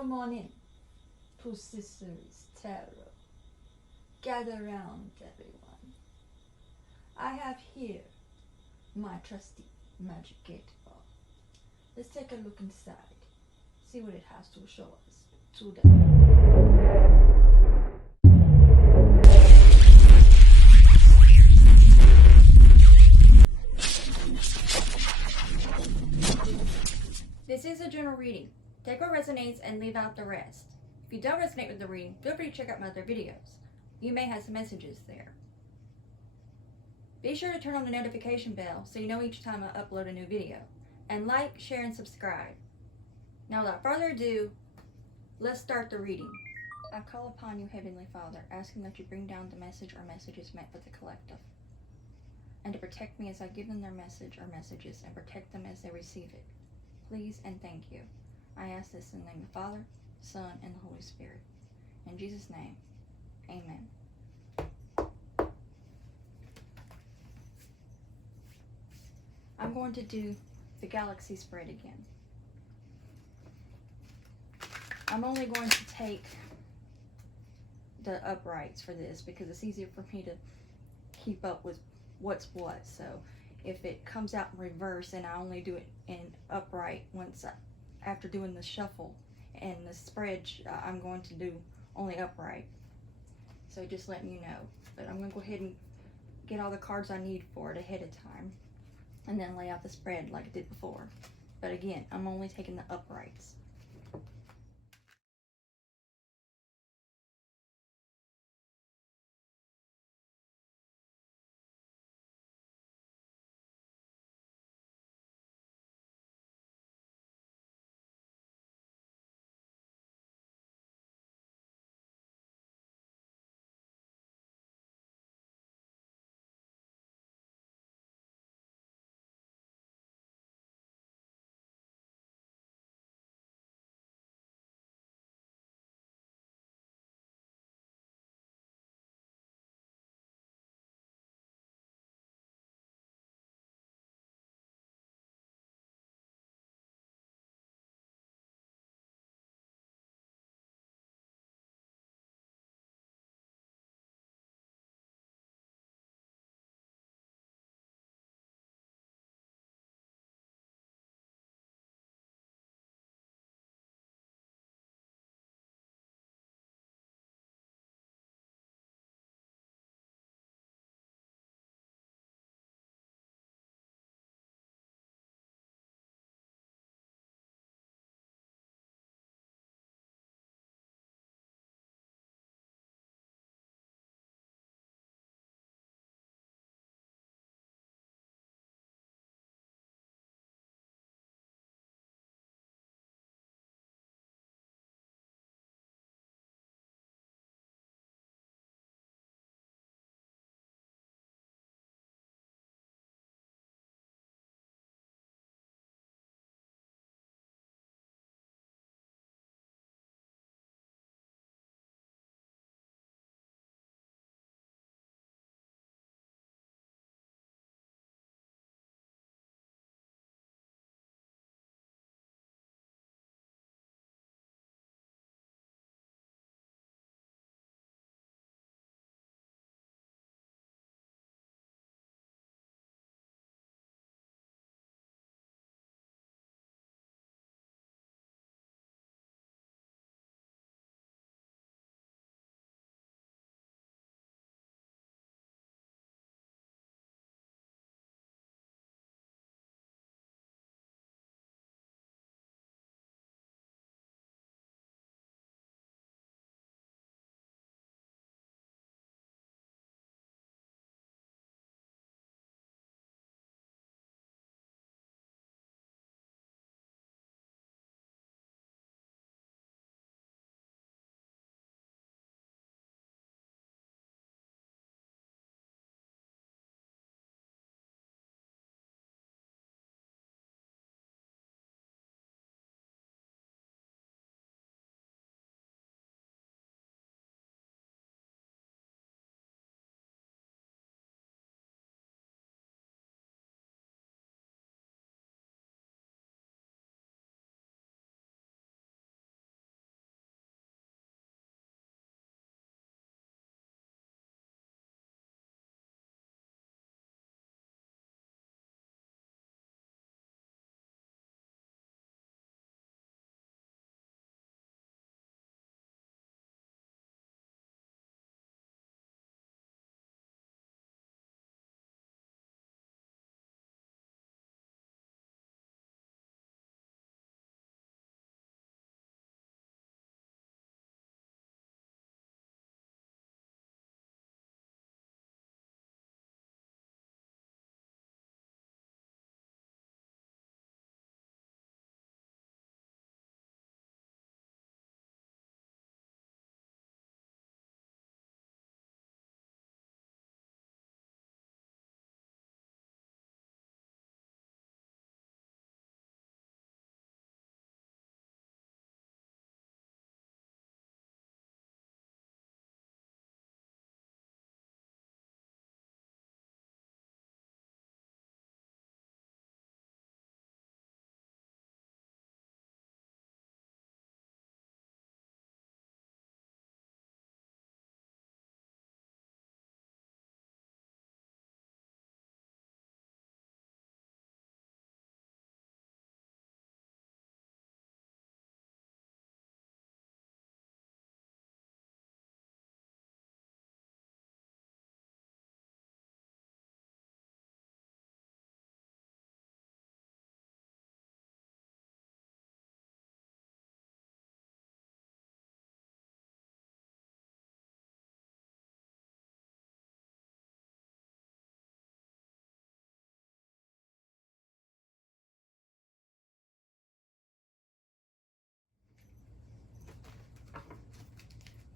Come on in to Sister's Tarot. Gather round, everyone. I have here my trusty magic 8-ball. Let's take a look inside, see what it has to show us today. This is a general reading. Take what resonates and leave out the rest. If you don't resonate with the reading, feel free to check out my other videos. You may have some messages there. Be sure to turn on the notification bell so you know each time I upload a new video. And like, share, and subscribe. Now without further ado, let's start the reading. I call upon you, Heavenly Father, asking that you bring down the message or messages meant for the collective, and to protect me as I give them their message or messages, and protect them as they receive it. Please and thank you. I ask this in the name of the Father, Son, and the Holy Spirit. In Jesus' name, amen. I'm going to do the galaxy spread again. I'm only going to take the uprights for this because it's easier for me to keep up with what's what. So if it comes out in reverse, and I only do it in upright after doing the shuffle and the spread, I'm going to do only upright. So just letting you know. But I'm going to go ahead and get all the cards I need for it ahead of time, and then lay out the spread like I did before. But again, I'm only taking the uprights.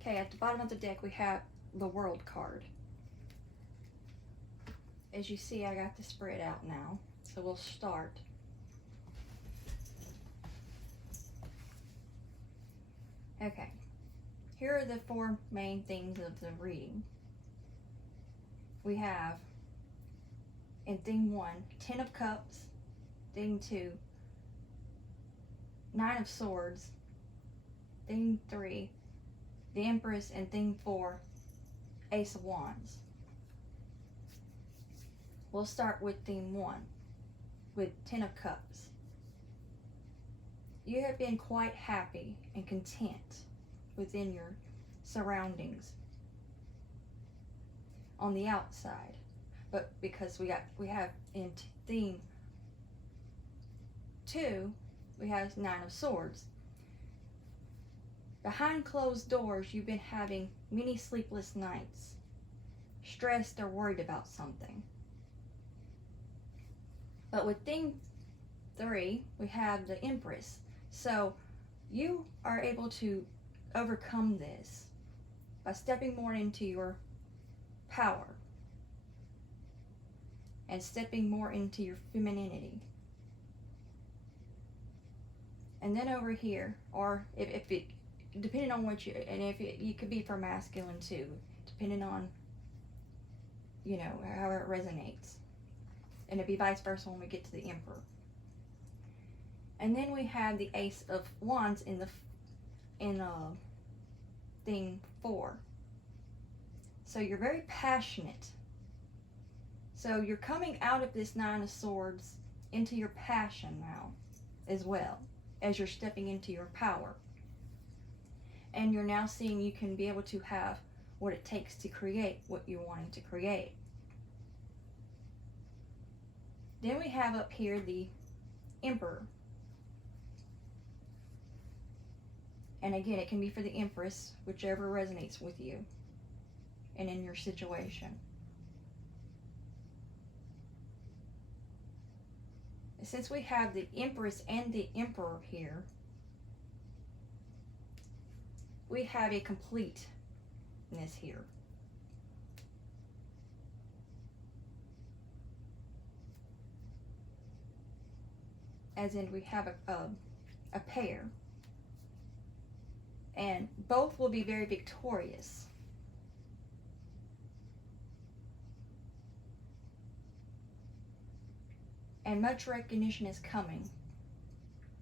Okay, at the bottom of the deck we have the World card. As you see, I got the spread out now, so we'll start. Okay, here are the four main themes of the reading. We have, in theme 1, 10 of Cups, theme 2, 9 of Swords, theme 3, the Empress, and theme 4, Ace of Wands. We'll start with theme 1, with 10 of Cups. You have been quite happy and content within your surroundings on the outside, but because we have in theme 2, we have 9 of Swords. Behind closed doors, you've been having many sleepless nights, stressed or worried about something. But with theme 3, we have the Empress. So you are able to overcome this by stepping more into your power and stepping more into your femininity. And then over here, or if it, depending on what you, and if it, you could be for masculine too, depending on, you know, how it resonates. And it'd be vice versa when we get to the Emperor. And then we have the Ace of Wands in theme 4. So you're very passionate. So you're coming out of this 9 of Swords into your passion now, as well as you're stepping into your power. And you're now seeing you can be able to have what it takes to create what you're wanting to create. Then we have up here the Emperor. And again, it can be for the Empress, whichever resonates with you and in your situation. Since we have the Empress and the Emperor here, we have a completeness here. As in, we have a pair. And both will be very victorious. And much recognition is coming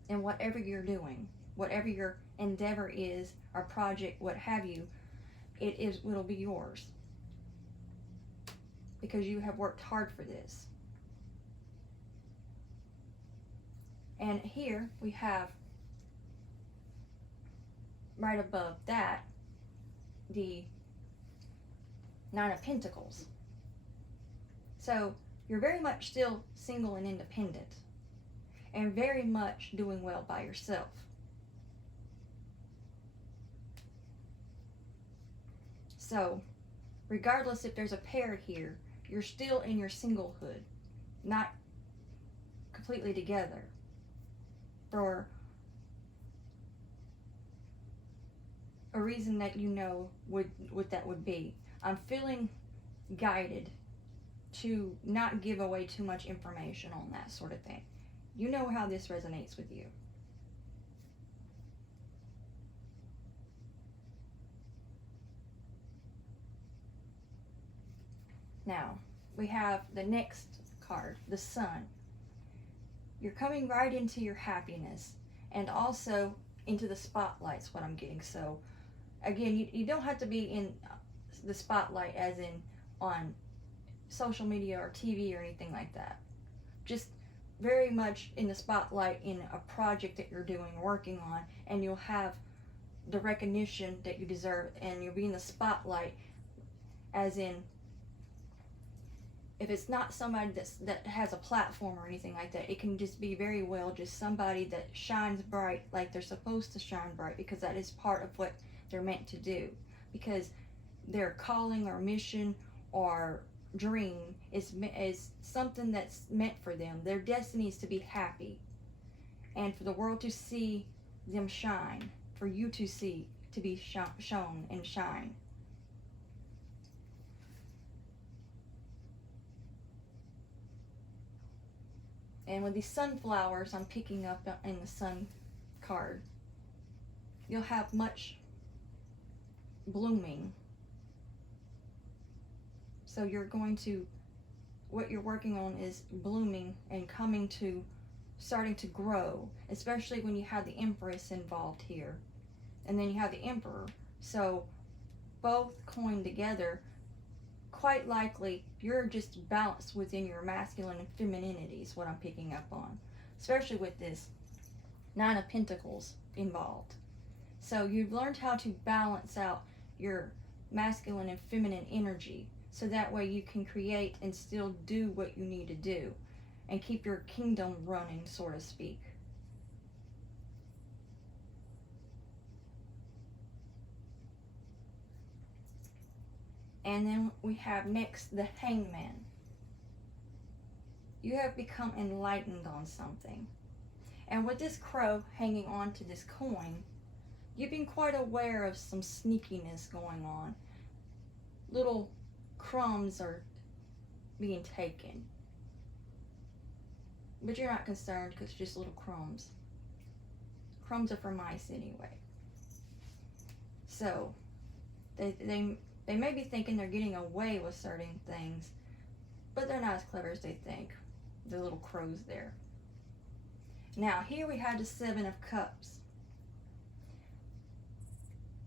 in whatever you're doing, whatever your endeavor is, or project, what have you, it'll be yours. Because you have worked hard for this. And here we have, right above that, the 9 of Pentacles. So you're very much still single and independent, and very much doing well by yourself. So regardless if there's a pair here, you're still in your singlehood, not completely together, for a reason that you know what that would be. I'm feeling guided to not give away too much information on that sort of thing. You know how this resonates with you. Now, we have the next card, the Sun. You're coming right into your happiness and also into the spotlight's what I'm getting. So again, you don't have to be in the spotlight as in on social media or TV or anything like that. Just very much in the spotlight in a project that you're doing, working on, and you'll have the recognition that you deserve, and you'll be in the spotlight as in, if it's not somebody that has a platform or anything like that, it can just be very well just somebody that shines bright like they're supposed to shine bright, because that is part of what they're meant to do. Because their calling or mission or dream is something that's meant for them. Their destiny is to be happy and for the world to see them shine, for you to see to be shown and shine. And with these sunflowers I'm picking up in the sun card, you'll have much blooming. So you're going to, what you're working on is blooming and starting to grow, especially when you have the Empress involved here. And then you have the Emperor. So both coined together, quite likely you're just balanced within your masculine and femininity is what I'm picking up on, especially with this Nine of Pentacles involved. So you've learned how to balance out your masculine and feminine energy, so that way you can create and still do what you need to do and keep your kingdom running, so to speak. And then we have next the Hangman. You have become enlightened on something. And with this crow hanging on to this coin, you've been quite aware of some sneakiness going on. Little crumbs are being taken. But you're not concerned because it's just little crumbs. Crumbs are for mice anyway. So, they may be thinking they're getting away with certain things, but they're not as clever as they think. The little crows there. Now, here we have the Seven of Cups.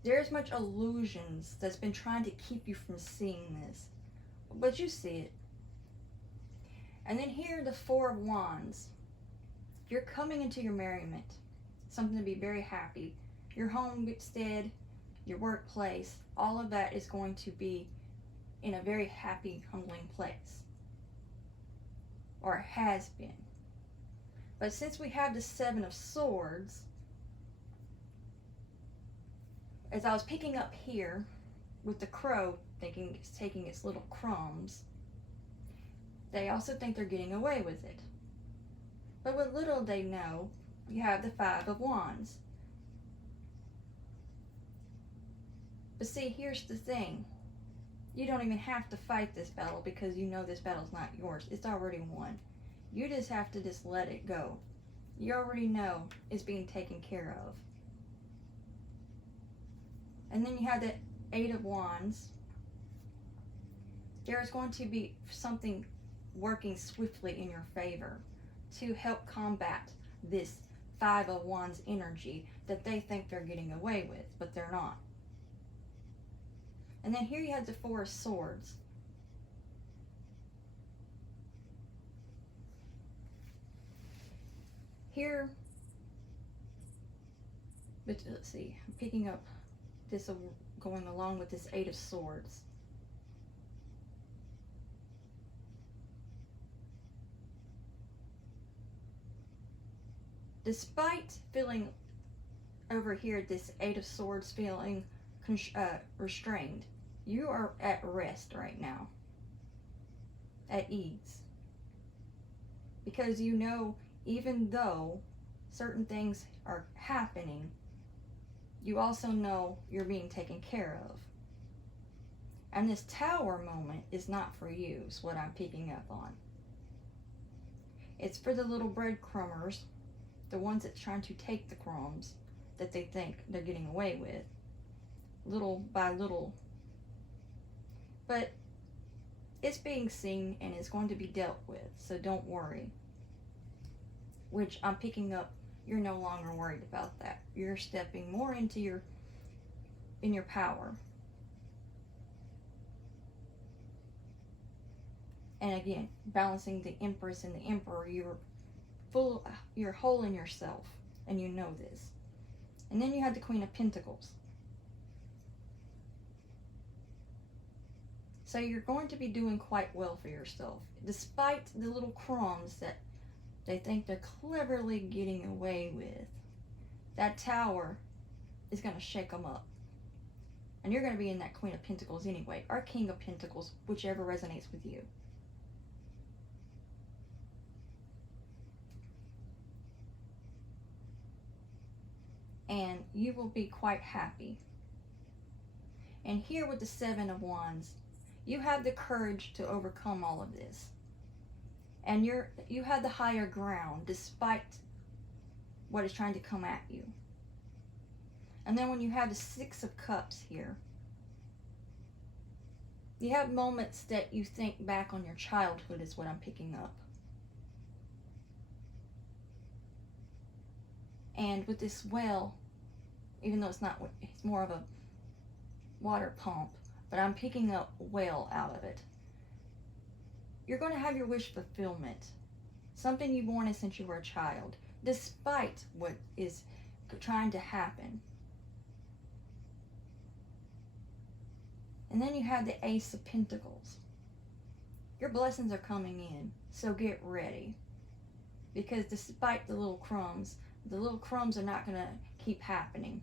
There's much illusions that's been trying to keep you from seeing this, but you see it. And then here, the Four of Wands. You're coming into your merriment, something to be very happy. Your homestead, your workplace, all of that is going to be in a very happy, humbling place. Or has been. But since we have the Seven of Swords, as I was picking up here with the crow thinking it's taking its little crumbs, they also think they're getting away with it. But what little they know, you have the Five of Wands. But see, here's the thing. You don't even have to fight this battle because you know this battle's not yours. It's already won. You just have to just let it go. You already know it's being taken care of. And then you have the Eight of Wands. There is going to be something working swiftly in your favor to help combat this Five of Wands energy that they think they're getting away with, but they're not. And then here you have the Four of Swords. Here, but let's see, I'm picking up this going along with this Eight of Swords. Despite feeling over here, this Eight of Swords feeling restrained, you are at rest right now, at ease. Because you know, even though certain things are happening, you also know you're being taken care of. And this Tower moment is not for you, is what I'm picking up on. It's for the little breadcrumbers, the ones that's trying to take the crumbs that they think they're getting away with, little by little. But it's being seen and it's going to be dealt with, so don't worry. Which I'm picking up, you're no longer worried about that. You're stepping more into your power. And again, balancing the Empress and the Emperor, you're whole in yourself, and you know this. And then you have the Queen of Pentacles. So you're going to be doing quite well for yourself, despite the little crumbs that they think they're cleverly getting away with. That Tower is going to shake them up. And you're going to be in that Queen of Pentacles anyway, or King of Pentacles, whichever resonates with you. And you will be quite happy And here with the Seven of Wands, you have the courage to overcome all of this. And you have the higher ground despite what is trying to come at you. And then when you have the Six of Cups here, you have moments that you think back on your childhood is what I'm picking up. And with this well, even though it's more of a water pump, but I'm picking up well out of it. You're going to have your wish fulfillment. Something you've wanted since you were a child, despite what is trying to happen. And then you have the Ace of Pentacles. Your blessings are coming in, so get ready. Because despite the little crumbs are not going to keep happening.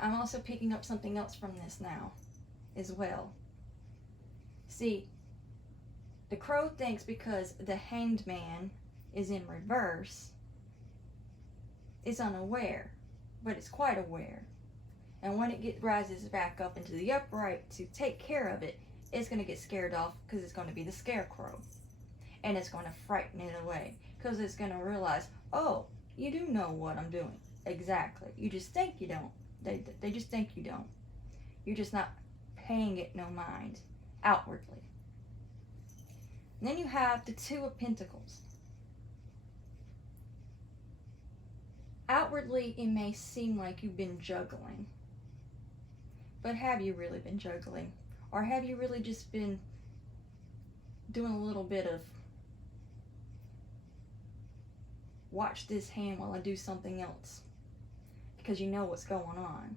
I'm also picking up something else from this now as well. See, the Crow thinks because the Hanged Man is in reverse, it's unaware, but it's quite aware. And when it rises back up into the upright to take care of it, it's going to get scared off because it's going to be the Scarecrow. And it's going to frighten it away because it's going to realize, oh, you do know what I'm doing. Exactly. You just think you don't. They just think you don't. You're just not paying it no mind outwardly. And then you have the Two of Pentacles. Outwardly, it may seem like you've been juggling. But have you really been juggling? Or have you really just been doing a little bit of watch this hand while I do something else? Because you know what's going on.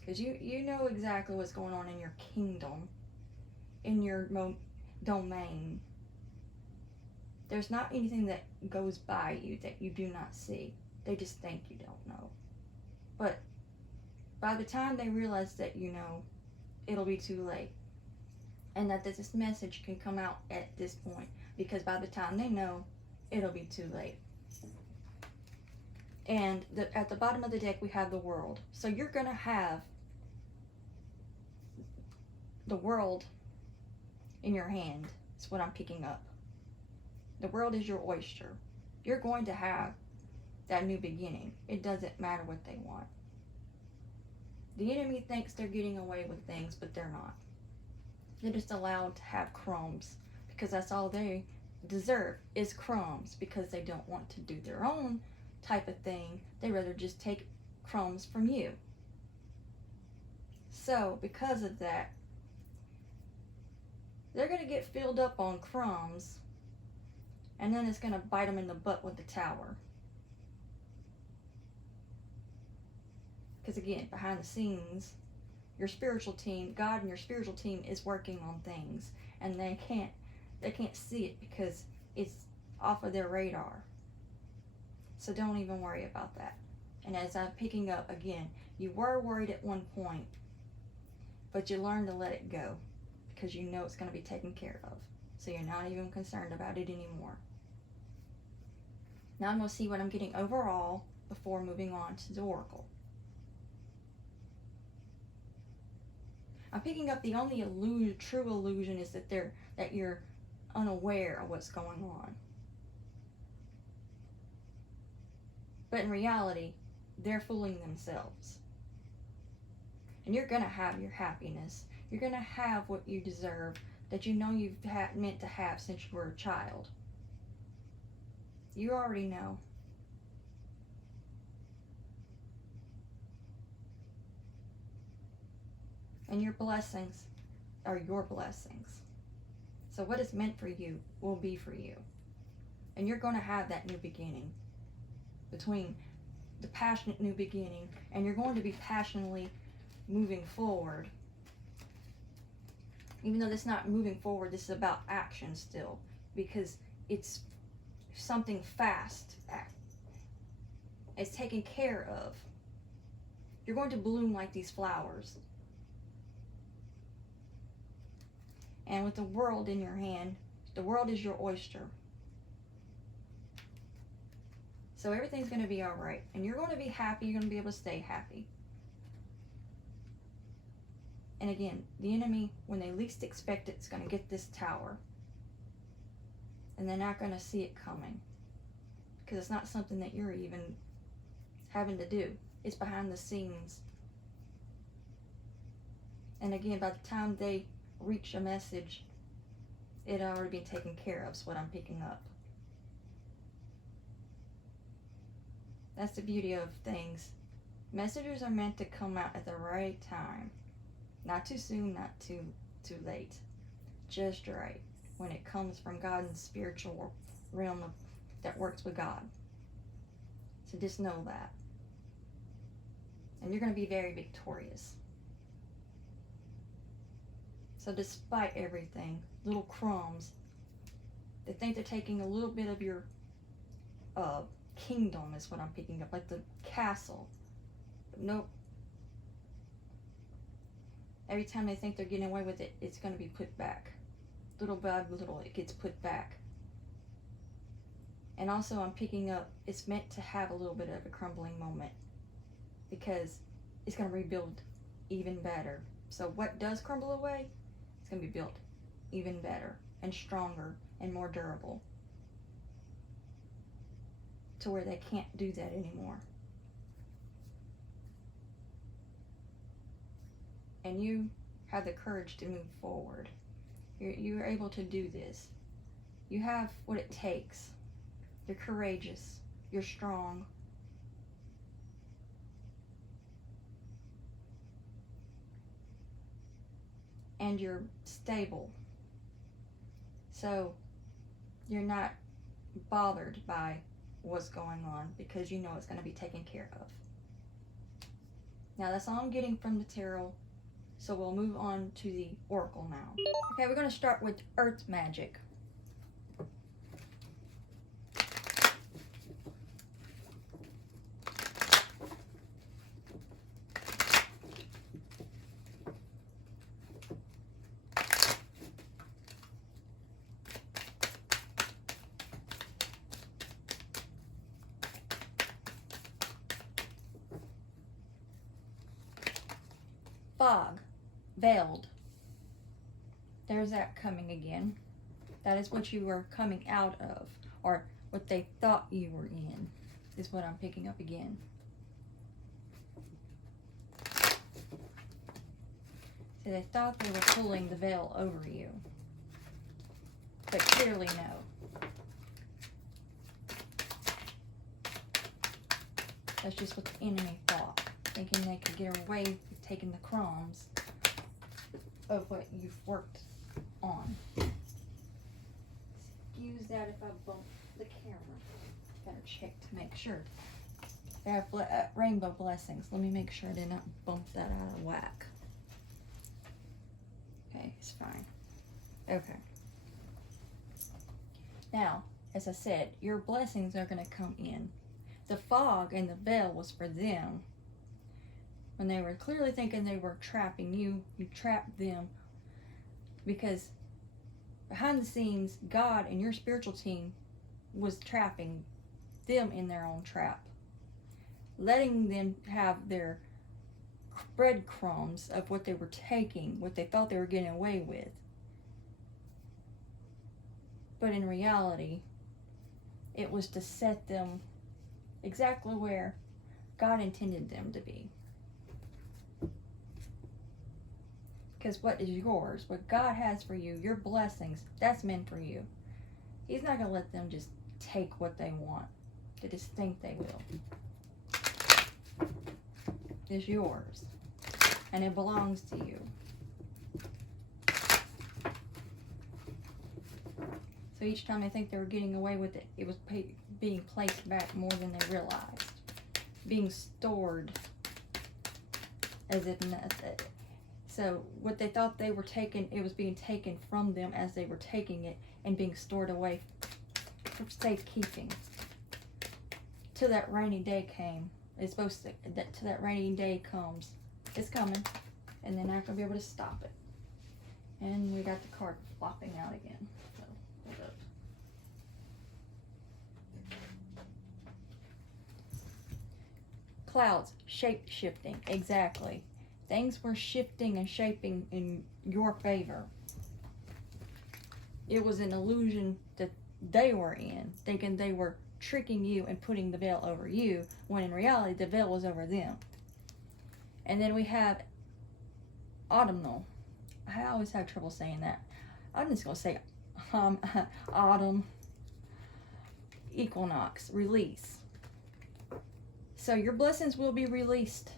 Because you know exactly what's going on in your kingdom, in your domain. There's not anything that goes by you that you do not see. They just think you don't know. But by the time they realize that you know, it'll be too late. And that this message can come out at this point. Because by the time they know, it'll be too late. And at the bottom of the deck, we have the World. So you're going to have the World in your hand. That's what I'm picking up. The World is your oyster. You're going to have that new beginning. It doesn't matter what they want. The enemy thinks they're getting away with things, but they're not. They're just allowed to have crumbs because that's all they deserve is crumbs because they don't want to do their own type of thing. They rather just take crumbs from you. So because of that, they're going to get filled up on crumbs, and then it's going to bite them in the butt with the Tower. Because again, behind the scenes, your spiritual team, God and your spiritual team is working on things, and they can't see it because it's off of their radar. So don't even worry about that. And as I'm picking up again, you were worried at one point, but you learned to let it go because you know it's going to be taken care of. So you're not even concerned about it anymore. Now I'm going to see what I'm getting overall before moving on to the Oracle. I'm picking up the only true illusion is that you're unaware of what's going on. But in reality, they're fooling themselves. And you're going to have your happiness. You're going to have what you deserve that you know you've meant to have since you were a child. You already know. And your blessings are your blessings. So what is meant for you will be for you. And you're going to have that new beginning. Between the passionate new beginning, and you're going to be passionately moving forward. Even though this is not moving forward, this is about action still. Because it's something fast. It's taken care of. You're going to bloom like these flowers. And with the World in your hand, the World is your oyster. So everything's going to be all right. And you're going to be happy. You're going to be able to stay happy. And again, the enemy, when they least expect it, is going to get this tower. And they're not going to see it coming. Because it's not something that you're even having to do. It's behind the scenes. And again, by the time they reach a message, it had already been taken care of, is what I'm picking up. That's the beauty of things. Messages are meant to come out at the right time. Not too soon, not too late. Just right. When it comes from God and spiritual realm that works with God. So just know that. And you're going to be very victorious. So despite everything, little crumbs, they think they're taking a little bit of your kingdom is what I'm picking up, like the castle. But nope. Every time they think they're getting away with it, it's going to be put back. Little by little, it gets put back. And also I'm picking up, it's meant to have a little bit of a crumbling moment. Because it's going to rebuild even better. So what does crumble away, it's going to be built even better and stronger and more durable. To where they can't do that anymore. And you have the courage to move forward. You're able to do this. You have what it takes. You're courageous. You're strong. And you're stable. So you're not bothered by what's going on because you know it's going to be taken care of. Now that's all I'm getting from the tarot. So we'll move on to the oracle now. Okay, we're going to start with earth magic. Fog, veiled. There's that coming again. That is what you were coming out of, or what they thought you were in, is what I'm picking up again. So they thought they were pulling the veil over you, but clearly no. That's just what the enemy thought, thinking they could get away with taking the crumbs of what you've worked on. Excuse that if I bump the camera. Better check to make sure. They have rainbow blessings. Let me make sure I did not bump that out of whack. Okay, it's fine. Okay. Now, as I said, your blessings are going to come in. The fog and the veil was for them. When they were clearly thinking they were trapping you, you trapped them. Because behind the scenes, God and your spiritual team was trapping them in their own trap. Letting them have their breadcrumbs of what they were taking, what they thought they were getting away with. But in reality, it was to set them exactly where God intended them to be. Because what is yours, what God has for you, your blessings, that's meant for you. He's not going to let them just take what they want. They just think they will. It's yours. And it belongs to you. So each time they think they were getting away with it, it was being placed back more than they realized. Being stored as if nothing. So what they thought they were taking, it was being taken from them as they were taking it and being stored away for safekeeping. Till that rainy day came. It's supposed to, till that rainy day comes. It's coming. And they're not going to be able to stop it. And we got the card flopping out again. So, hold up. clouds, shape-shifting, exactly. Things were shifting and shaping in your favor. It was an illusion that they were in, thinking they were tricking you and putting the veil over you, when in reality the veil was over them. And then we have autumnal. I always have trouble saying that. I'm just going to say autumn. Equinox, release. So your blessings will be released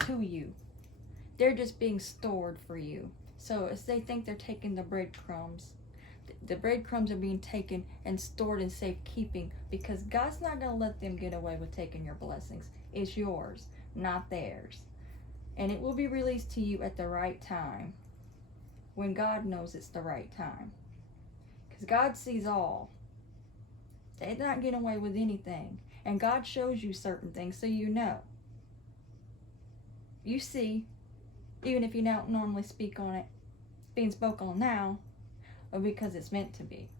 to you. They're just being stored for you. So as they think they're taking the breadcrumbs, the breadcrumbs are being taken and stored in safekeeping, because God's not going to let them get away with taking your blessings. It's yours, not theirs. And it will be released to you at the right time, when God knows it's the right time. Because God sees all. They're not getting away with anything. And God shows you certain things so you know. You see, even if you don't normally speak on it, being spoken on now, or because it's meant to be.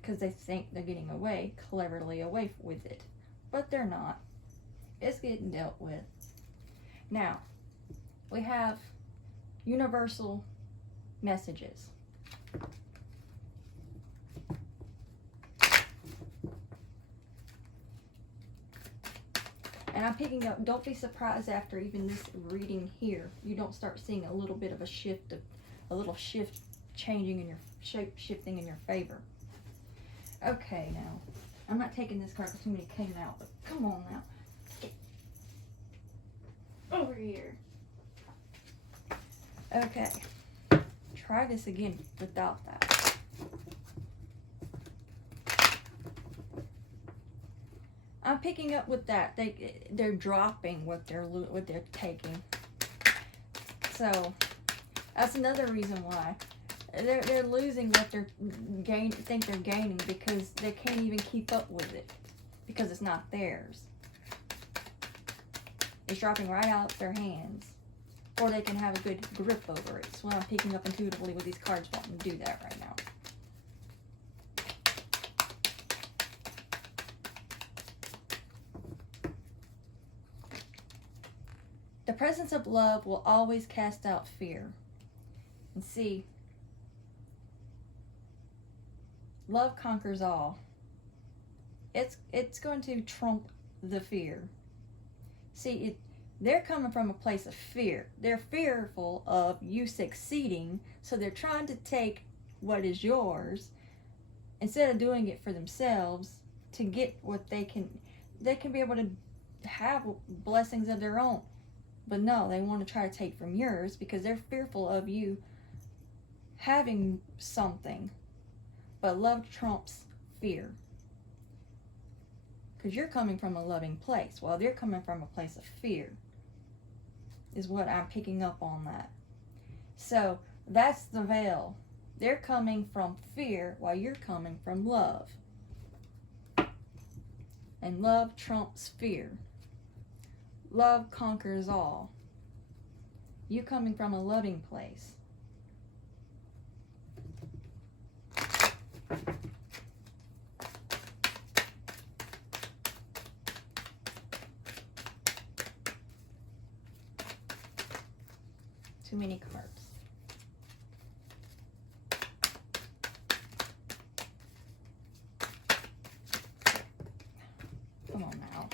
Because they think they're getting away, cleverly away with it. But they're not. It's getting dealt with. Now, we have universal messages. And I'm picking up, don't be surprised after even this reading here, you don't start seeing a little bit of a little shift changing in your shape, shifting in your favor. Okay, now, I'm not taking this card because too many came out, but come on now. Get over here. Okay, try this again without that. I'm picking up with that. They're dropping what they're taking. So that's another reason why they're losing what think they're gaining, because they can't even keep up with it because it's not theirs. It's dropping right out their hands, or they can have a good grip over it. That's what I'm picking up intuitively with these cards wanting to do that right now. The presence of love will always cast out fear. And see, love conquers all. It's going to trump the fear. See, they're coming from a place of fear. They're fearful of you succeeding, so they're trying to take what is yours instead of doing it for themselves to get what they can be able to have blessings of their own. But no, they want to try to take from yours because they're fearful of you having something. But love trumps fear. Because you're coming from a loving place, while they're coming from a place of fear, is what I'm picking up on that. So that's the veil. They're coming from fear while you're coming from love. And love trumps fear. Love conquers all. You coming from a loving place. Too many cards. Come on now.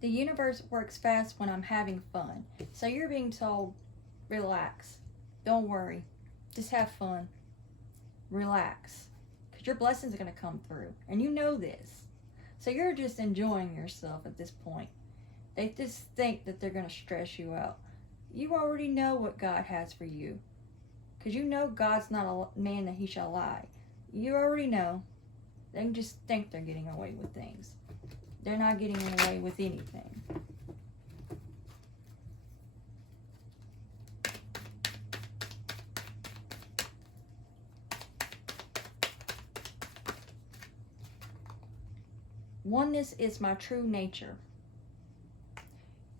The universe works fast when I'm having fun. So you're being told, relax. Don't worry. Just have fun. Relax. Because your blessings are going to come through. And you know this. So you're just enjoying yourself at this point. They just think that they're going to stress you out. You already know what God has for you. Because you know God's not a man that he shall lie. You already know. They just think they're getting away with things. They're not getting away with anything. Oneness is my true nature.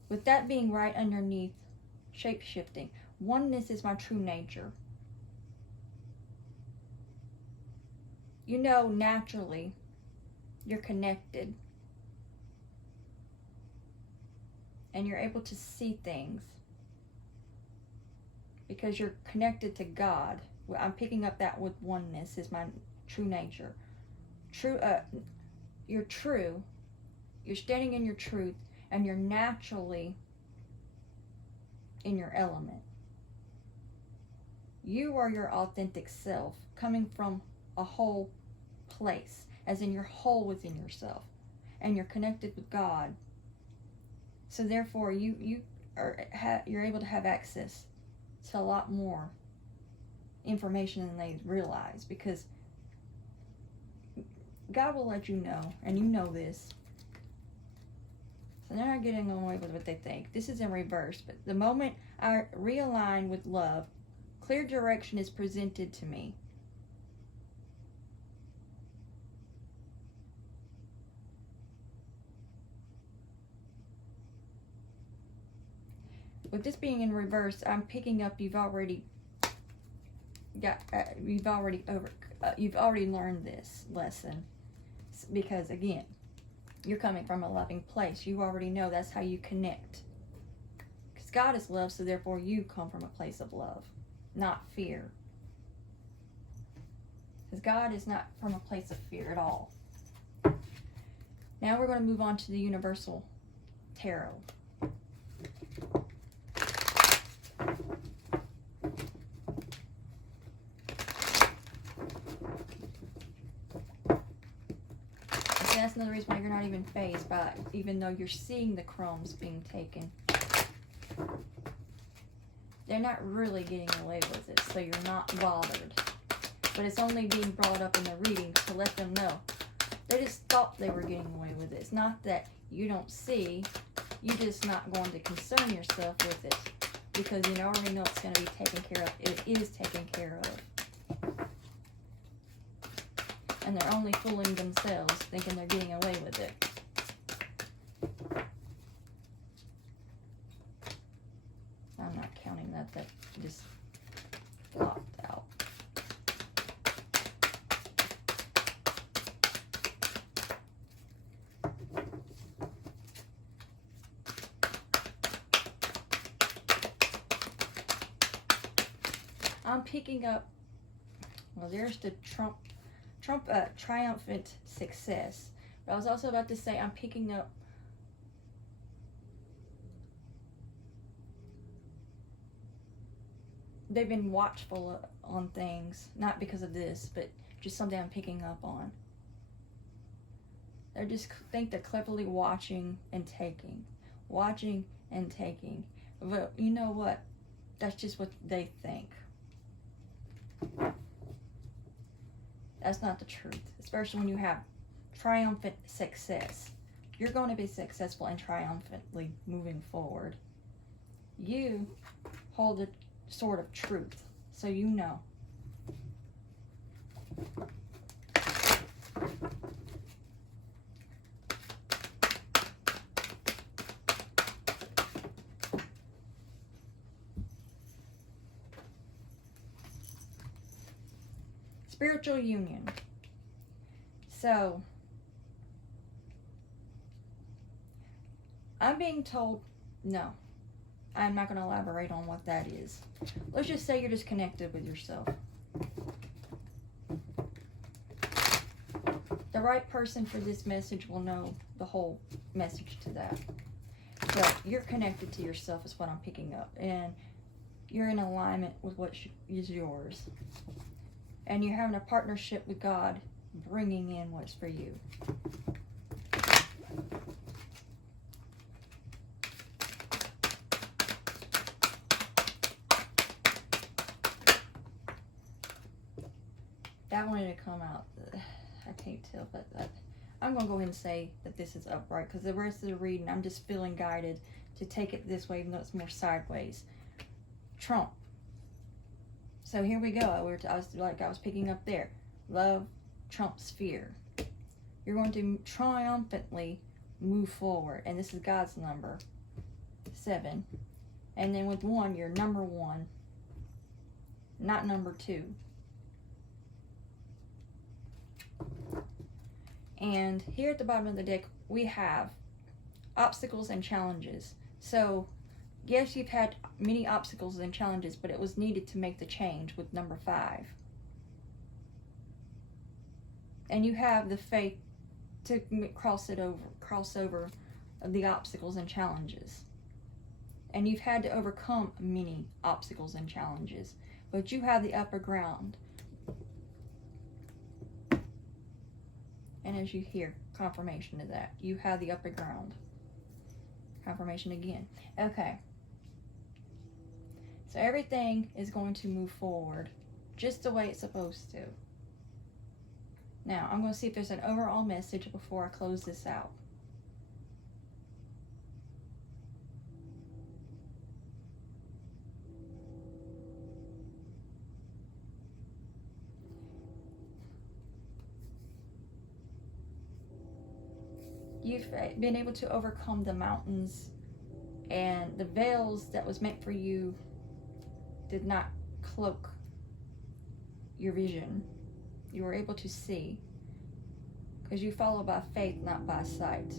With that being right underneath shape-shifting, oneness is my true nature. You know, naturally, you're connected. And you're able to see things. Because you're connected to God. I'm picking up that with oneness is my true nature. You're true. You're standing in your truth. And you're naturally in your element. You are your authentic self, coming from a whole place, as in you're whole within yourself, and you're connected with God. So therefore, you're able to have access to a lot more information than they realize, because God will let you know, and you know this. So they're not getting away with what they think. This is in reverse, but the moment I realign with love, clear direction is presented to me. With this being in reverse, I'm picking up you've already learned this lesson, because again, you're coming from a loving place. You already know that's how you connect. Because God is love, so therefore you come from a place of love, not fear. Because God is not from a place of fear at all. Now we're going to move on to the Universal Tarot. That's another reason why you're not even fazed by it, even though you're seeing the crumbs being taken. They're not really getting away with it, so you're not bothered. But it's only being brought up in the reading to let them know. They just thought they were getting away with it. It's not that you don't see, you're just not going to concern yourself with it, because you already know it's going to be taken care of. It is taken care of. And they're only fooling themselves, thinking they're getting away with it. I'm not counting that. That just flopped out. I'm picking up, well, there's the triumphant success. But I was also about to say I'm picking up they've been watchful on things, not because of this, but just something I'm picking up on. They just think they're cleverly watching and taking. Watching and taking. But you know what? That's just what they think. That's not the truth, especially when you have triumphant success. You're going to be successful and triumphantly moving forward. You hold a sword of truth, so you know. Spiritual union. So, I'm being told, no, I'm not going to elaborate on what that is. Let's just say you're just connected with yourself. The right person for this message will know the whole message to that. But you're connected to yourself is what I'm picking up. And you're in alignment with what is yours. And you're having a partnership with God, bringing in what's for you. That wanted to come out. I can't tell, but I'm going to go ahead and say that this is upright, because the rest of the reading, I'm just feeling guided to take it this way, even though it's more sideways. Trump. So here we go. I was picking up there. Love trumps fear. You're going to triumphantly move forward. And this is God's number. 7. And then with 1, you're number 1, not number 2. And here at the bottom of the deck, we have obstacles and challenges. So, yes, you've had many obstacles and challenges, but it was needed to make the change with number 5. And you have the faith to cross over the obstacles and challenges. And you've had to overcome many obstacles and challenges, but you have the upper ground. And as you hear, confirmation of that, you have the upper ground. Confirmation again. Okay. So everything is going to move forward just the way it's supposed to. Now, I'm going to see if there's an overall message before I close this out. You've been able to overcome the mountains, and the veils that was meant for you did not cloak your vision. You were able to see, because you follow by faith, not by sight.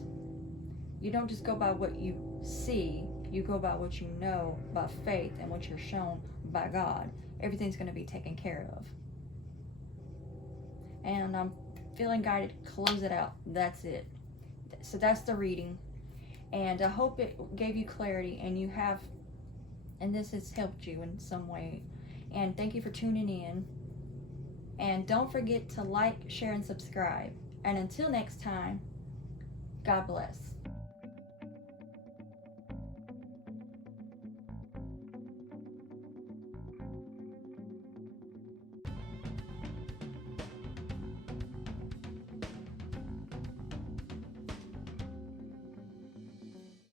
You don't just go by what you see, you go by what you know by faith and what you're shown by God. Everything's going to be taken care of. And I'm feeling guided to close it out. That's it. So that's the reading. And I hope it gave you clarity, and this has helped you in some way. And thank you for tuning in. And don't forget to like, share, and subscribe. And until next time, God bless.